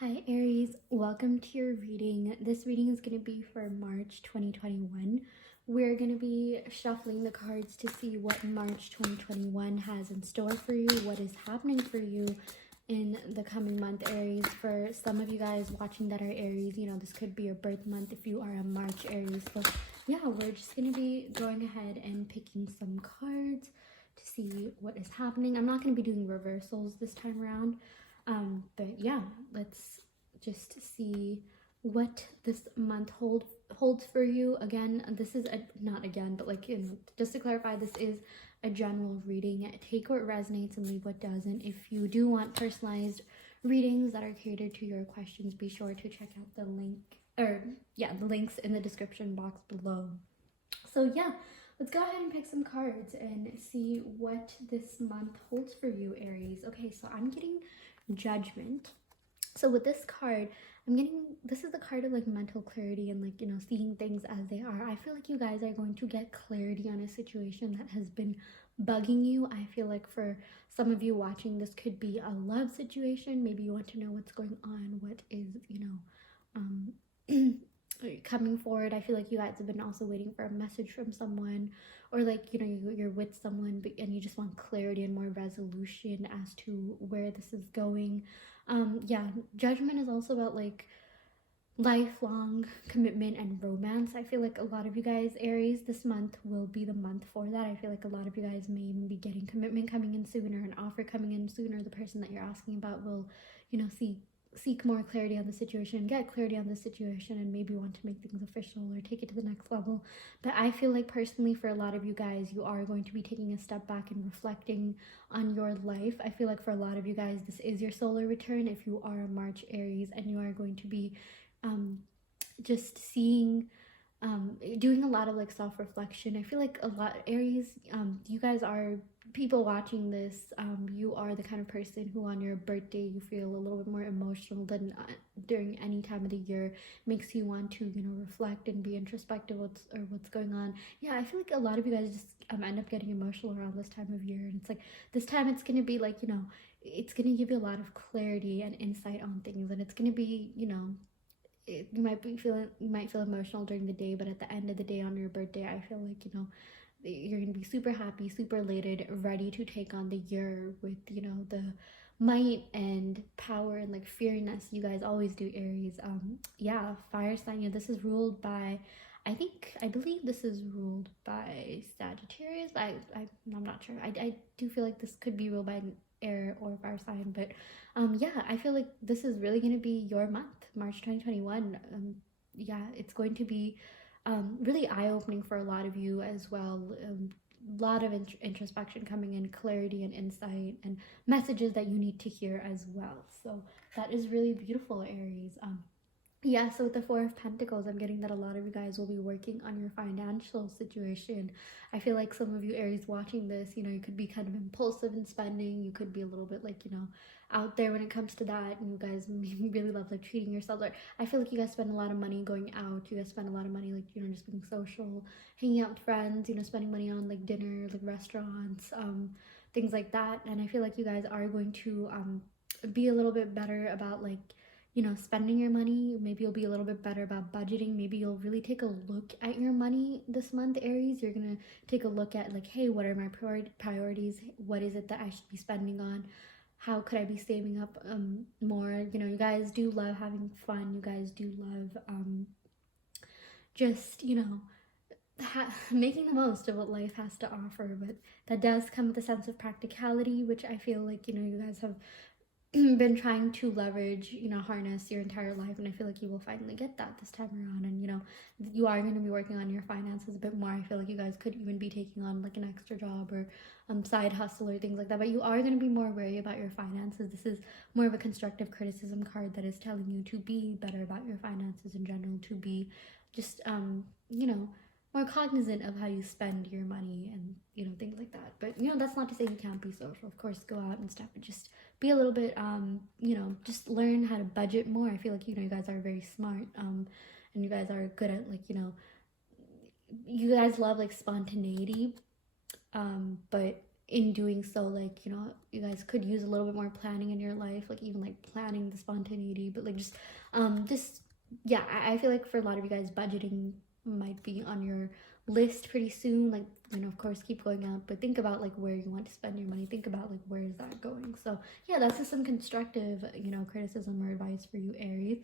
Hi Aries, welcome to your reading. This reading is going to be for March 2021. We're going to be shuffling the cards to see what March 2021 has in store for you, what is happening for you in the coming month, Aries. For some of you guys watching that are Aries, you know, this could be your birth month if you are a March Aries. So yeah, we're just going to be going ahead and picking some cards to see what is happening. I'm not going to be doing reversals this time around. But yeah, let's just see what this month holds for you. Again, this is not again, but like, you know, just to clarify, this is a general reading. Take what resonates and leave what doesn't. If you do want personalized readings that are catered to your questions, be sure to check out the the links in the description box below. So yeah, let's go ahead and pick some cards and see what this month holds for you, Aries. Okay, so I'm getting Judgment. So with this card, this is the card of like mental clarity and like, you know, seeing things as they are. I feel like you guys are going to get clarity on a situation that has been bugging you. I feel like for some of you watching, this could be a love situation. Maybe you want to know what's going on, what is, you know, coming forward. I feel like you guys have been also waiting for a message from someone, or like, you know, you're with someone and you just want clarity and more resolution as to where this is going. Yeah, Judgment is also about like lifelong commitment and romance. I feel like a lot of you guys, Aries, this month will be the month for that. I feel like a lot of you guys may even be getting commitment coming in sooner, an offer coming in sooner. The person that you're asking about will, you know, seek more clarity on the situation, get clarity on the situation, and maybe want to make things official or take it to the next level. But I feel like personally for a lot of you guys, you are going to be taking a step back and reflecting on your life. I feel like for a lot of you guys, this is your solar return if you are a March Aries, and you are going to be just seeing doing a lot of like self-reflection. I feel like a lot Aries, you guys are people watching this, you are the kind of person who on your birthday you feel a little bit more emotional than during any time of the year. Makes you want to, you know, reflect and be introspective what's going on. Yeah, I feel like a lot of you guys just end up getting emotional around this time of year, and it's like this time it's gonna be like, you know, it's gonna give you a lot of clarity and insight on things, and it's gonna be, you know, you might feel emotional during the day, but at the end of the day on your birthday, I feel like, you know, you're gonna be super happy, super elated, ready to take on the year with, you know, the might and power and like feariness you guys always do, Aries. Yeah, fire sign. Yeah, this is ruled by, I believe this is ruled by Sagittarius. I'm not sure. I do feel like this could be ruled by an air or fire sign, but yeah, I feel like this is really going to be your month, March 2021. Yeah, it's going to be really eye-opening for a lot of you as well. A lot of introspection coming in, clarity and insight, and messages that you need to hear as well. So that is really beautiful, Aries. Yeah, so with the Four of Pentacles, I'm getting that a lot of you guys will be working on your financial situation. I feel like some of you Aries watching this, you know, you could be kind of impulsive in spending. You could be a little bit like, you know, out there when it comes to that. And you guys really love like treating yourselves. Or I feel like you guys spend a lot of money going out. You guys spend a lot of money like, you know, just being social, hanging out with friends, you know, spending money on like dinner, like restaurants, things like that. And I feel like you guys are going to be a little bit better about like, you know, spending your money. Maybe you'll be a little bit better about budgeting. Maybe you'll really take a look at your money this month, Aries. You're gonna take a look at like, hey, what are my priorities? What is it that I should be spending on? How could I be saving up more? You know, you guys do love having fun. You guys do love just, you know, making the most of what life has to offer. But that does come with a sense of practicality, which I feel like, you know, you guys have been trying to leverage, you know, harness your entire life, and I feel like you will finally get that this time around. And you know, you are going to be working on your finances a bit more. I feel like you guys could even be taking on like an extra job or side hustle or things like that, but you are going to be more wary about your finances. This is more of a constructive criticism card that is telling you to be better about your finances in general, to be just you know, more cognizant of how you spend your money and, you know, things like that. But you know, that's not to say you can't be social. Of course, go out and stuff, but just be a little bit you know, just learn how to budget more. I feel like, you know, you guys are very smart, and you guys are good at like, you know, you guys love like spontaneity, but in doing so, like, you know, you guys could use a little bit more planning in your life, like even like planning the spontaneity, but like just yeah, I feel like for a lot of you guys, budgeting might be on your list pretty soon. Like, you know, of course, keep going out, but think about like where you want to spend your money. Think about like where is that going. So yeah, that's just some constructive, you know, criticism or advice for you, Aries.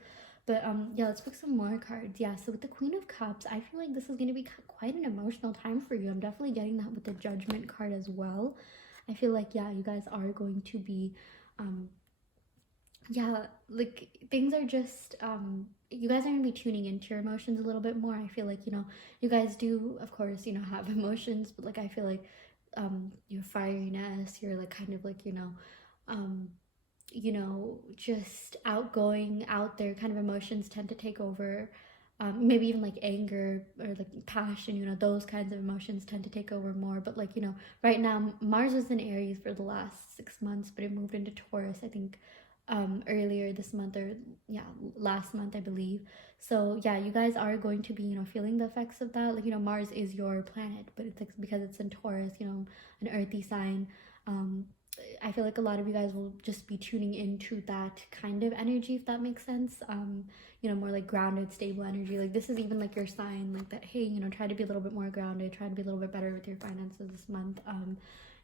But yeah, let's pick some more cards. Yeah, so with the Queen of Cups, I feel like this is going to be quite an emotional time for you. I'm definitely getting that with the Judgment card as well. I feel like, yeah, you guys are going to be yeah, like things are just you guys are going to be tuning into your emotions a little bit more. I feel like, you know, you guys do of course, you know, have emotions, but like I feel like your fieriness, you're like kind of like, um you know, just outgoing, out there kind of emotions tend to take over. Maybe even like anger or like passion, you know, those kinds of emotions tend to take over more. But like, you know, right now Mars was in Aries for the last 6 months, but it moved into Taurus, I think, earlier this month, or yeah, last month, I believe. So yeah, you guys are going to be, you know, feeling the effects of that. Like, you know, Mars is your planet, but it's like because it's in Taurus, you know, an earthy sign. Um, I feel like a lot of you guys will just be tuning into that kind of energy, if that makes sense. You know, more like grounded, stable energy. Like this is even like your sign, like that, hey, you know, try to be a little bit more grounded, try to be a little bit better with your finances this month.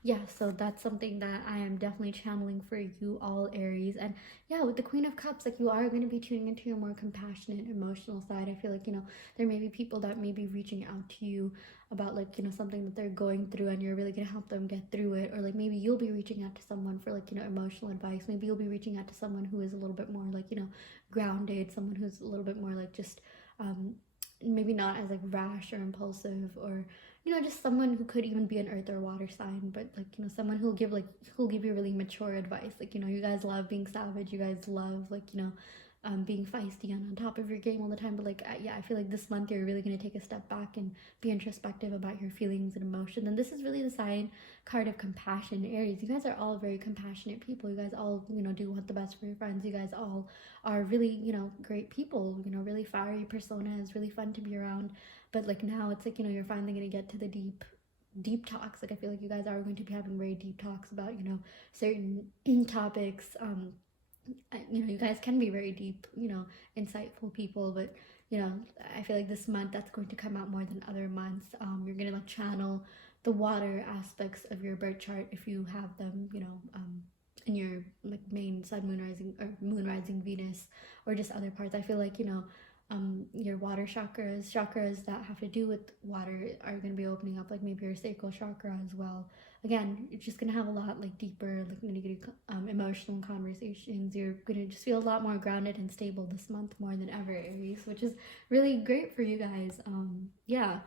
Yeah, so that's something that I am definitely channeling for you all, Aries. And yeah, with the Queen of Cups, like you are going to be tuning into your more compassionate, emotional side. I feel like, you know, there may be people that may be reaching out to you about like, you know, something that they're going through, and you're really going to help them get through it. Or like maybe you'll be reaching out to someone for like, you know, emotional advice. Maybe you'll be reaching out to someone who is a little bit more like, you know, grounded, someone who's a little bit more like just um maybe not as like rash or impulsive, or you know, just someone who could even be an earth or water sign, but like, you know, someone who'll give you really mature advice. Like, you know, you guys love being savage, you guys love like, you know, being feisty and on top of your game all the time. But like, yeah, I feel like this month you're really going to take a step back and be introspective about your feelings and emotion. And this is really the sign card of compassion, Aries. You guys are all very compassionate people. You guys all, you know, do want the best for your friends. You guys all are really, you know, great people, you know, really fiery personas, really fun to be around. But like now it's like, you know, you're finally going to get to the deep talks. Like I feel like you guys are going to be having very deep talks about, you know, certain topics. You know, you guys can be very deep, you know, insightful people, but you know, I feel like this month that's going to come out more than other months. You're gonna like channel the water aspects of your birth chart if you have them, you know, in your like main sun, moon rising, or moon rising Venus, or just other parts. I feel like, you know, your water chakras that have to do with water are going to be opening up, like maybe your sacral chakra as well. Again, you're just going to have a lot like deeper, like nitty-gritty emotional conversations. You're going to just feel a lot more grounded and stable this month more than ever, Aries, which is really great for you guys. Yeah.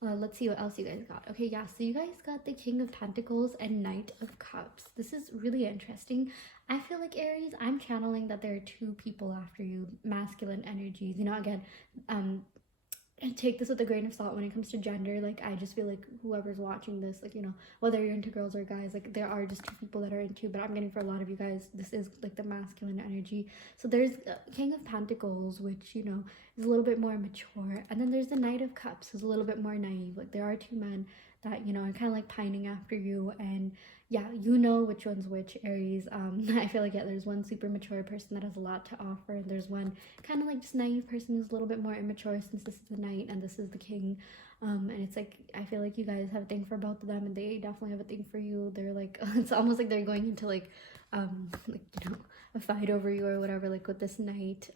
Let's see what else you guys got. Okay, yeah, so you guys got the King of Pentacles and Knight of Cups. This is really interesting. I feel like, Aries, I'm channeling that there are two people after you, masculine energies. You know, again, and take this with a grain of salt when it comes to gender. Like, I just feel like whoever's watching this, like, you know, whether you're into girls or guys, like there are just two people that are into, but I'm getting for a lot of you guys, this is like the masculine energy. So there's King of Pentacles, which, you know, is a little bit more mature, and then there's the Knight of Cups, who's a little bit more naive. Like there are two men that, you know, are kind of like pining after you, and yeah, you know which one's which, Aries. I feel like, yeah, there's one super mature person that has a lot to offer, and there's one kind of like just naive person who's a little bit more immature, since this is the Knight and this is the King. And it's like, I feel like you guys have a thing for both of them, and they definitely have a thing for you. They're like, it's almost like they're going into like you know, a fight over you or whatever, like with this Knight.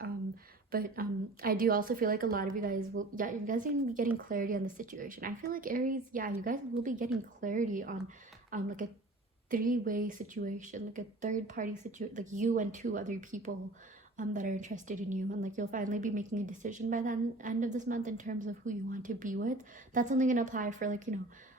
But I do also feel like a lot of you guys will, yeah, you guys are gonna be getting clarity on the situation. I feel like, Aries, yeah, you guys will be getting clarity on like a three-way situation, like a third-party situation, like you and two other people that are interested in you, and like you'll finally be making a decision by the end of this month in terms of who you want to be with. That's only going to apply for like, you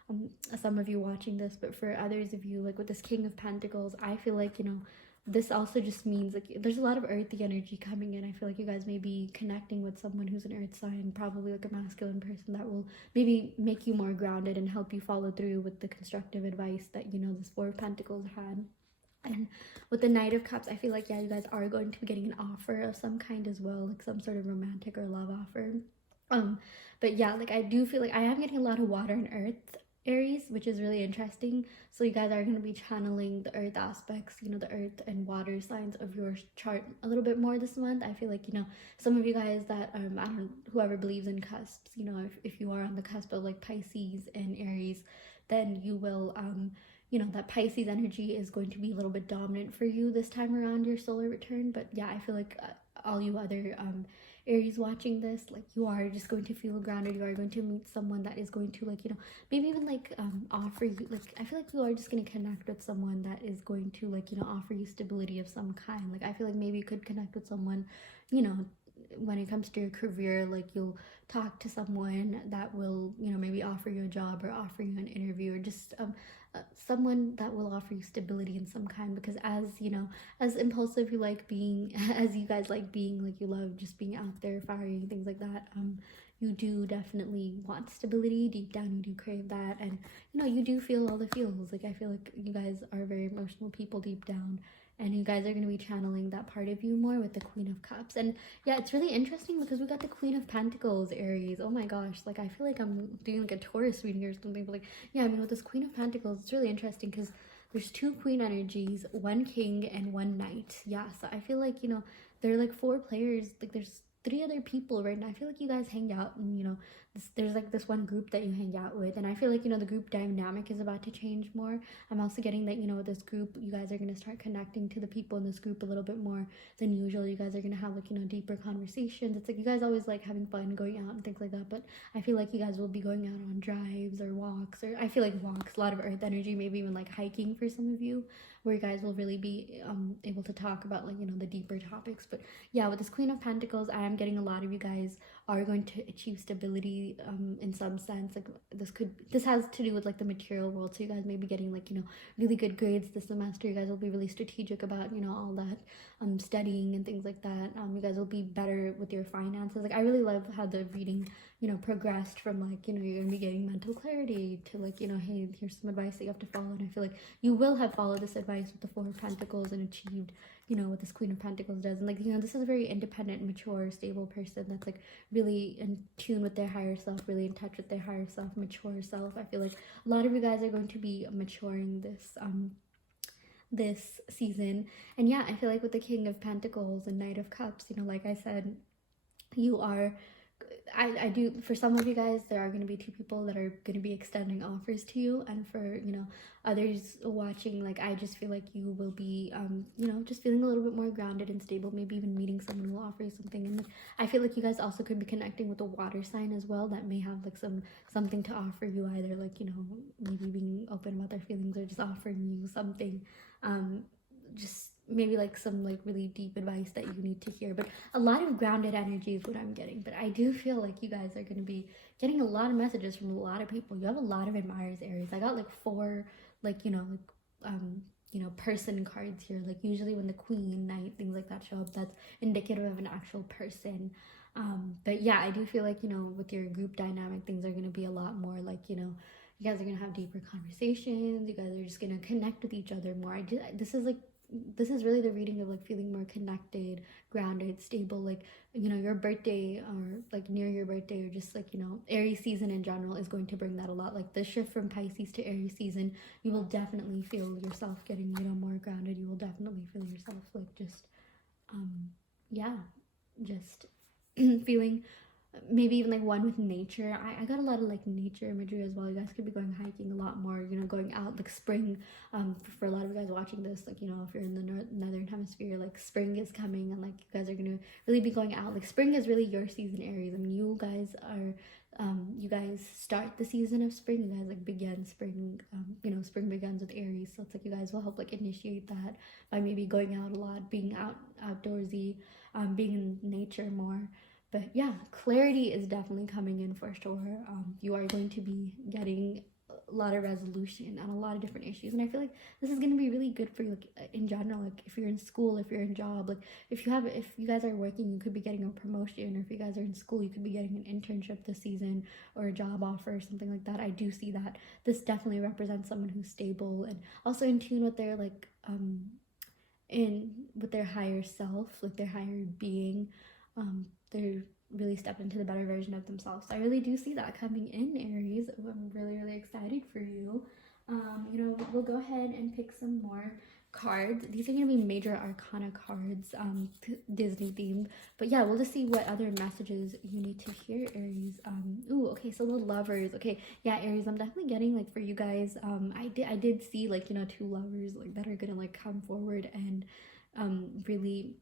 know, some of you watching this, but for others of you, like with this King of Pentacles, I feel like, you know, this also just means like there's a lot of earthy energy coming in. I feel like you guys may be connecting with someone who's an earth sign, probably like a masculine person that will maybe make you more grounded and help you follow through with the constructive advice that, you know, this Four of Pentacles had. And with the Knight of Cups, I feel like, yeah, you guys are going to be getting an offer of some kind as well, like some sort of romantic or love offer. But yeah, like I do feel like I am getting a lot of water and earth Aries, which is really interesting. So you guys are going to be channeling the earth aspects, the earth and water signs of your chart a little bit more this month. I feel like, some of you guys that, I don't know, whoever believes in cusps, if you are on the cusp of like Pisces and Aries, then you will, that Pisces energy is going to be a little bit dominant for you this time around your solar return. But yeah, I feel like all you other Aries watching this, like, you are just going to feel grounded. You are going to meet someone that is going to, like, maybe even like offer you, like, I feel like you are just going to connect with someone that is going to, like, offer you stability of some kind. Like, I feel like maybe you could connect with someone, when it comes to your career, like, you'll talk to someone that will, maybe offer you a job or offer you an interview, or just someone that will offer you stability in some kind. Because as impulsive you like being, as you guys like being, like, you love just being out there firing things like that, you do definitely want stability deep down. You do crave that, and you do feel all the feels. Like, I feel like you guys are very emotional people deep down, and you guys are going to be channeling that part of you more with the Queen of Cups. And yeah, it's really interesting because we got the Queen of Pentacles, Aries. Oh my gosh, like, I feel like I'm doing like a Taurus reading or something, but like, yeah, I mean, with this Queen of Pentacles, it's really interesting because there's two queen energies, one king and one knight. Yeah, so I feel like, there are like four players, like, there's three other people right now. I feel like you guys hang out, and there's like this one group that you hang out with, and I feel like, the group dynamic is about to change more. I'm also getting that, with this group, you guys are going to start connecting to the people in this group a little bit more than usual. You guys are going to have, like, deeper conversations. It's like you guys always like having fun going out and things like that, but I feel like you guys will be going out on drives or walks, or I feel like walks, a lot of earth energy, maybe even like hiking for some of you, where you guys will really be able to talk about, like, the deeper topics. But yeah, with this Queen of Pentacles, I am getting a lot of you guys are going to achieve stability in some sense. Like, this has to do with like the material world, so you guys may be getting, like, really good grades this semester. You guys will be really strategic about, all that studying and things like that. You guys will be better with your finances. Like, I really love how the reading progressed from, like, you're gonna be getting mental clarity to, like, hey, here's some advice that you have to follow. And I feel like you will have followed this advice with the Four of Pentacles and achieved what this Queen of Pentacles does. And, like, this is a very independent, mature, stable person that's, like, really in tune with their higher self, really in touch with their higher self, mature self. I feel like a lot of you guys are going to be maturing this season. And yeah, I feel like with the King of Pentacles and Knight of Cups, like I said, you are, I do, for some of you guys, there are going to be two people that are going to be extending offers to you, and for others watching, like, I just feel like you will be just feeling a little bit more grounded and stable, maybe even meeting someone who will offer you something. And I feel like you guys also could be connecting with a water sign as well that may have, like, something to offer you, either, like, maybe being open about their feelings or just offering you something, just maybe like some, like, really deep advice that you need to hear. But a lot of grounded energy is what I'm getting. But I do feel like you guys are going to be getting a lot of messages from a lot of people. You have a lot of admirers, Aries. I got like four, like, person cards here. Like, usually when the Queen, Knight, things like that show up, that's indicative of an actual person. But yeah, I do feel like, with your group dynamic, things are going to be a lot more like, you guys are going to have deeper conversations. You guys are just going to connect with each other more. This is really the reading of, like, feeling more connected, grounded, stable. Like, your birthday, or like near your birthday, or just, like, Aries season in general is going to bring that a lot. Like, the shift from Pisces to Aries season, you will definitely feel yourself getting, more grounded. You will definitely feel yourself, like, just yeah, just feeling maybe even like one with nature. I got a lot of, like, nature imagery as well. You guys could be going hiking a lot more, going out, like, spring. For a lot of you guys watching this, like, if you're in the northern hemisphere, like, spring is coming, and, like, you guys are gonna really be going out. Like, spring is really your season, Aries. I mean, you guys are you guys start the season of spring. You guys, like, begin spring. Spring begins with Aries, so it's like you guys will help, like, initiate that by maybe going out a lot, being outdoorsy, being in nature more. But yeah, clarity is definitely coming in for sure. You are going to be getting a lot of resolution on a lot of different issues, and I feel like this is going to be really good for you, like, in general. Like, if you're in school, if you're in job, like, if you guys are working, you could be getting a promotion, or if you guys are in school, you could be getting an internship this season, or a job offer or something like that. I do see that this definitely represents someone who's stable and also in tune with their, like, with their higher self, like their higher being. They're really step into the better version of themselves. So I really do see that coming in, Aries. I'm really, really excited for you. You know, we'll go ahead and pick some more cards. These are going to be major arcana cards, Disney themed. But yeah, we'll just see what other messages you need to hear, Aries. Ooh, okay, so the lovers. Okay, yeah, Aries, I'm definitely getting, like, for you guys, I did see, like, you know, two lovers, like, that are gonna, like, come forward and really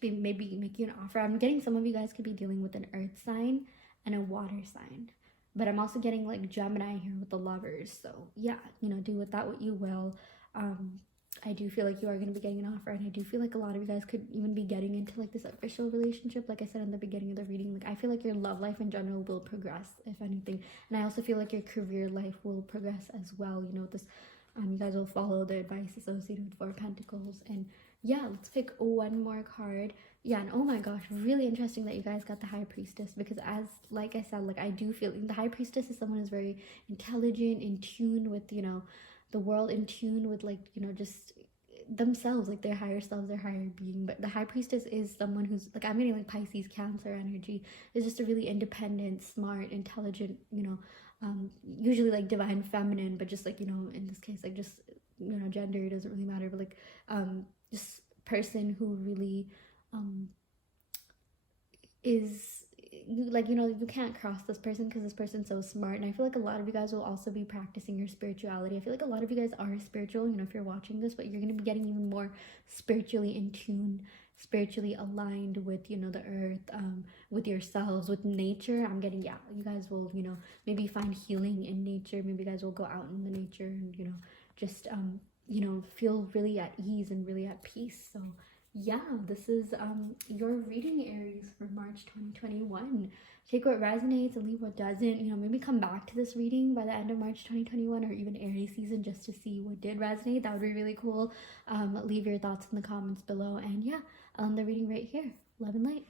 be maybe making an offer. I'm getting some of you guys could be dealing with an earth sign and a water sign. But I'm also getting, like, Gemini here with the lovers. So yeah, you know, do with that what you will. I do feel like you are going to be getting an offer, and I do feel like a lot of you guys could even be getting into, like, this official relationship. Like I said in the beginning of the reading, like, I feel like your love life in general will progress, if anything. And I also feel like your career life will progress as well. You know, this you guys will follow the advice associated with Four of Pentacles. And yeah, let's pick one more card. Yeah, and oh my gosh, really interesting that you guys got the High Priestess, because, as like I said, like, I do feel the High Priestess is someone who's very intelligent, in tune with, you know, the world, in tune with, like, you know, just themselves, like their higher selves, their higher being. But the High Priestess is someone who's, like, I'm getting, like, Pisces, Cancer energy. Is just a really independent, smart, intelligent, you know, usually, like, divine feminine, but just, like, you know, in this case, like, just, you know, gender doesn't really matter, but, like, just person who really is, like, you know, you can't cross this person because this person's so smart. And I feel like a lot of you guys will also be practicing your spirituality. I feel like a lot of you guys are spiritual, you know, if you're watching this, but you're going to be getting even more spiritually in tune, spiritually aligned with, you know, the earth, with yourselves, with nature. I'm getting, yeah, you guys will, you know, maybe find healing in nature. Maybe you guys will go out in the nature and, you know, just you know, feel really at ease and really at peace. So yeah, this is your reading, Aries, for March 2021. Take what resonates and leave what doesn't. You know, maybe come back to this reading by the end of March 2021, or even Aries season, just to see what did resonate. That would be really cool. Leave your thoughts in the comments below. And yeah, I'll end the reading right here. Love and light.